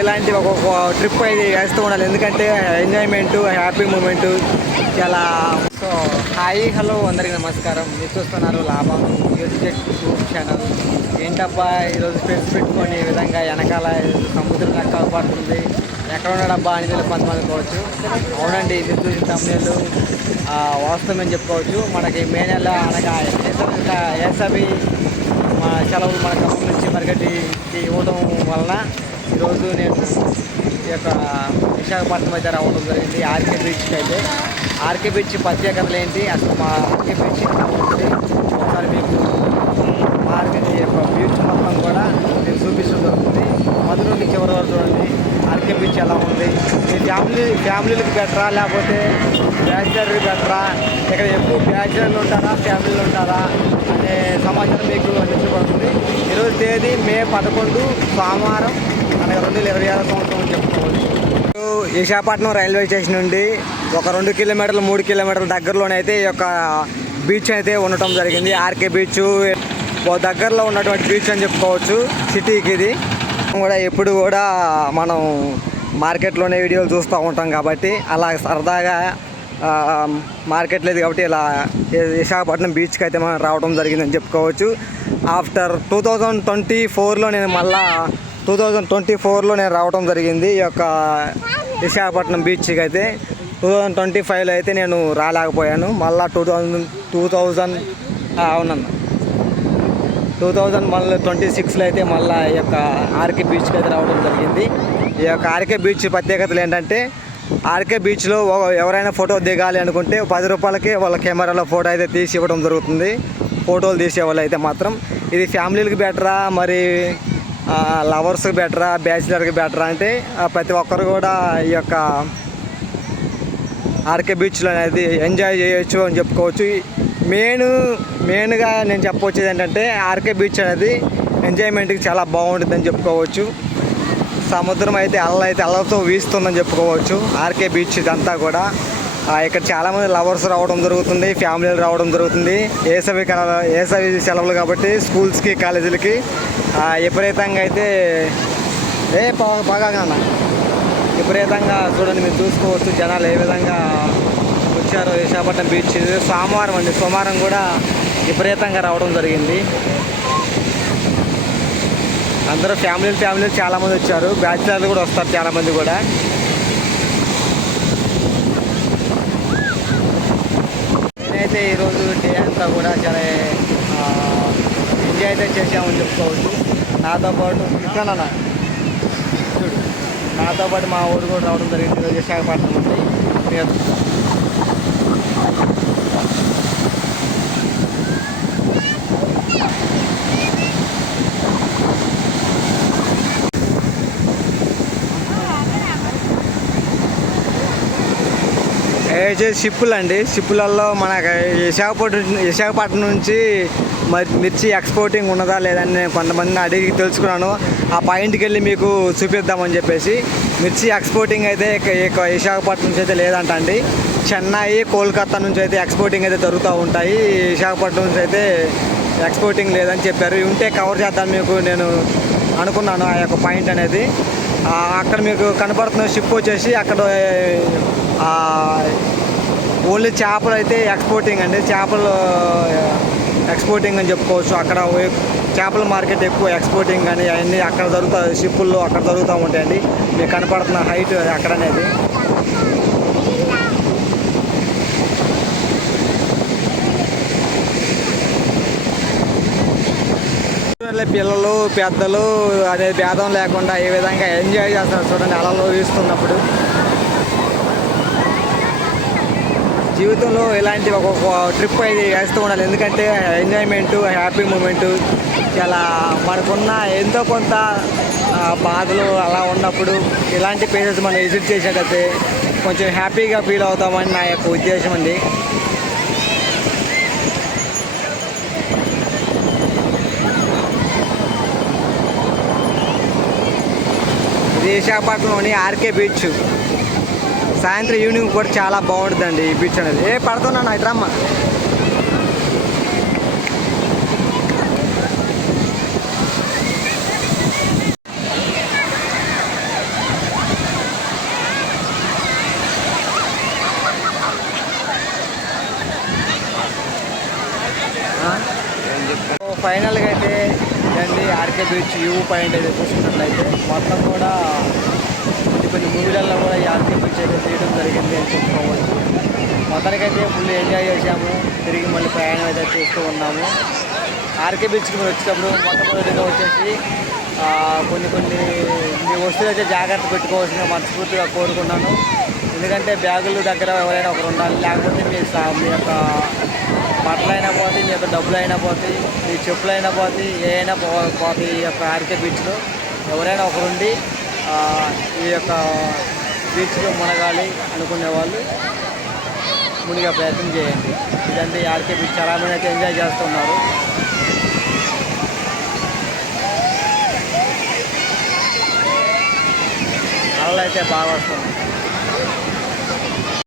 ఇలాంటి ఒక ట్రిప్ అయితే వేస్తూ ఉండాలి, ఎందుకంటే ఎంజాయ్మెంట్ హ్యాపీ మూమెంట్ చాలా. సో హాయ్ హలో అందరికీ నమస్కారం. మీరు చూస్తున్నారు లాభం యూట్యూబ్ ఛానల్. ఏంటబ్బా ఈరోజు స్పెట్స్ పెట్టుకొని ఈ విధంగా వెనకాల సముద్రం ఎక్కడ పడుతుంది, ఎక్కడ ఉన్నాడబ్బా అని వీళ్ళు కొంతమంది అనుకోవచ్చు. అవునండి, ఇది చూసిన తమిళలు వాస్తవం అని చెప్పుకోవచ్చు. మనకి మే నెల అనగా వేసవి మన సెలవులు మన ఖమ్మం నుంచి మరిగడ్డికి ఇవ్వడం వలన ఈరోజు నేను ఈ యొక్క విశాఖపట్నం అయితే రావడం జరిగింది. ఆర్కే బీచ్కి అయితే. ఆర్కే బీచ్ ప్రత్యేకతలు ఏంటి, అసలు మా ఆర్కే బీచ్ ఒకసారి మీకు మార్కెట్ యొక్క బీచ్ మొత్తం కూడా నేను చూపిస్తూ జరుగుతుంది. మొదటి నుండి చివరి వరకు చూడండి ఆర్కే బీచ్ ఎలా ఉంది. మీ ఫ్యామిలీలకు బెటరా లేకపోతే బ్యాచిలర్కి బెటరా, ఇక్కడ ఎక్కువ బ్యాచిలర్లు ఉంటారా ఫ్యామిలీలు ఉంటారా అనే సమాచారం మీకు అందించబడుతుంది. ఈరోజు తేదీ మే 11 సోమవారం అనగా 2026 సంవత్సరం అని చెప్పుకోవాలి. విశాఖపట్నం రైల్వే స్టేషన్ నుండి ఒక 2 కిలోమీటర్లు 3 కిలోమీటర్ల దగ్గరలోనైతే ఈ యొక్క బీచ్ అయితే ఉండటం జరిగింది. ఆర్కే బీచ్ దగ్గరలో ఉన్నటువంటి బీచ్ అని చెప్పుకోవచ్చు సిటీకి. ఇది కూడా ఎప్పుడు కూడా మనం మార్కెట్లోనే వీడియోలు చూస్తూ ఉంటాం కాబట్టి అలా సరదాగా మార్కెట్ లేదు కాబట్టి ఇలా విశాఖపట్నం బీచ్కి అయితే మనం రావడం జరిగిందని చెప్పుకోవచ్చు. ఆఫ్టర్ 2024లో నేను మళ్ళా 2024లో నేను రావడం జరిగింది ఈ యొక్క విశాఖపట్నం బీచ్కి అయితే. 2025లో అయితే నేను రాలేకపోయాను. మళ్ళీ 2026లో అయితే మళ్ళీ ఈ యొక్క ఆర్కే బీచ్కి అయితే రావడం జరిగింది. ఈ యొక్క ఆర్కే బీచ్ ప్రత్యేకతలు ఏంటంటే, ఆర్కే బీచ్లో ఎవరైనా ఫోటో దిగాలి అనుకుంటే 10 రూపాయలకి వాళ్ళ కెమెరాలో ఫోటో అయితే తీసి ఇవ్వడం జరుగుతుంది. ఫోటోలు తీసేవాళ్ళు అయితే మాత్రం. ఇది ఫ్యామిలీలకు బెటరా, మరి లవర్స్కి బెటరా, బ్యాచిలర్కి బెటరా అంటే ప్రతి ఒక్కరు కూడా ఈ యొక్క ఆర్కే బీచ్లో అనేది ఎంజాయ్ చేయొచ్చు అని చెప్పుకోవచ్చు. మెయిన్గా నేను చెప్పవచ్చేది ఏంటంటే, ఆర్కే బీచ్ అనేది ఎంజాయ్మెంట్కి చాలా బాగుంటుందని చెప్పుకోవచ్చు. సముద్రం అయితే అలలతో వీస్తుందని చెప్పుకోవచ్చు ఆర్కే బీచ్ ఇదంతా కూడా. ఇక్కడ చాలామంది లవర్స్ రావడం జరుగుతుంది, ఫ్యామిలీలు రావడం జరుగుతుంది. వేసవి సెలవులు కాబట్టి స్కూల్స్కి కాలేజీలకి విపరీతంగా అయితే బాగా విపరీతంగా చూడండి, మీరు చూసుకోవచ్చు జనాలు ఏ విధంగా వచ్చారో విశాఖపట్నం బీచ్. సోమవారం అండి, సోమవారం కూడా విపరీతంగా రావడం జరిగింది. అందరూ ఫ్యామిలీలు చాలామంది వచ్చారు, బ్యాచిలర్లు కూడా వస్తారు చాలామంది కూడా. నేనైతే ఈరోజు డే అంతా కూడా చాలా ఎంజాయ్ అయితే చేసామని చెప్పుకోవచ్చు. నాతో పాటు నాతో పాటు మా ఊరు కూడా రావడం జరిగింది ఈరోజు విశాఖపట్నం నుండి. షిప్పులు అండి. షిప్పులలో మనకి విశాఖపట్నం నుంచి మిర్చి ఎక్స్పోర్టింగ్ ఉన్నదా లేదని నేను కొంతమందిని అడిగి తెలుసుకున్నాను. ఆ పాయింట్కి వెళ్ళి మీకు చూపిద్దామని చెప్పేసి. మిర్చి ఎక్స్పోర్టింగ్ అయితే విశాఖపట్నం నుంచి అయితే లేదంట అండి. చెన్నై, కోల్కతా నుంచి అయితే ఎక్స్పోర్టింగ్ అయితే జరుగుతూ ఉంటాయి. విశాఖపట్నం నుంచి అయితే ఎక్స్పోర్టింగ్ లేదని చెప్పారు. ఉంటే కవర్ చేద్దాం మీకు నేను అనుకున్నాను ఆ యొక్క పాయింట్ అనేది. అక్కడ మీకు కనపడుతున్న షిప్ వచ్చేసి అక్కడ ఓన్లీ చేపలు అయితే ఎక్స్పోర్టింగ్ అండి. చేపలు ఎక్స్పోర్టింగ్ అని చెప్పుకోవచ్చు. అక్కడ చేపల మార్కెట్ ఎక్కువ ఎక్స్పోర్టింగ్ కానీ అవన్నీ అక్కడ జరుగుతాయి, షిప్పుల్లో అక్కడ జరుగుతూ ఉంటాయండి. మీకు కనపడుతున్న హైట్ అక్కడ అనేది. పిల్లలు పెద్దలు అదే భేదం లేకుండా ఏ విధంగా ఎంజాయ్ చేస్తారు చూడండి అలలో వీస్తున్నప్పుడు. జీవితంలో ఇలాంటి ఒక ట్రిప్ అయితే వేస్తూ ఉండాలి, ఎందుకంటే ఎంజాయ్మెంట్ హ్యాపీ మూమెంట్ చాలా. మనకున్న ఎంతో కొంత బాధలు అలా ఉన్నప్పుడు ఇలాంటి ప్లేసెస్ మనం విజిట్ చేసేటైతే కొంచెం హ్యాపీగా ఫీల్ అవుతామని నా యొక్క ఉద్దేశం అండి. ఇది విశాఖపట్నంలోని ఆర్కే బీచ్. సాయంత్రం ఈవినింగ్ కూడా చాలా బాగుంటుందండి ఈ బీచ్ అనేది. పడుతున్నాను ఇట్రమ్మ. ఫైనల్గా అయితే ఇదండి ఆర్కే బీచ్ వ్యూ పాయింట్ అయితే చూసుకున్నట్లయితే మొత్తం కూడా కొన్ని మూవీలలో కూడా ఈ ఆర్కే బీచ్ అయితే తీయడం జరిగింది అని చెప్పుకోవచ్చు. మొత్తానికైతే ఫుల్ ఎంజాయ్ చేసాము. తిరిగి మళ్ళీ ప్రయాణం అయితే చేస్తూ ఉన్నాము. ఆర్కే బీచ్కి మీరు వచ్చేటప్పుడు మొట్టమొదటిగా వచ్చేసి కొన్ని మీ వస్తువులు అయితే జాగ్రత్త పెట్టుకోవాల్సిన మనస్ఫూర్తిగా కోరుకున్నాను. ఎందుకంటే బ్యాగులు దగ్గర ఎవరైనా ఒకరు ఉండాలి, లేకపోతే మీ యొక్క బట్టలు అయినా పోతాయి, మీ యొక్క డబ్బులు అయినా పోతాయి, మీ చెప్పులు అయినా పోతాయి, ఏ అయినా పోతాయి. ఈ యొక్క ఆర్కే బీచ్లో ఎవరైనా ఒకరుండి ఈ యొక్క బీచ్లో మునగాలి అనుకునే వాళ్ళు మునిగా ప్రయత్నం చేయండి. ఇదంటే ఆర్కే బీచ్ చాలామంది అయితే ఎంజాయ్ చేస్తున్నారు. అలా అయితే బాగా వస్తుంది.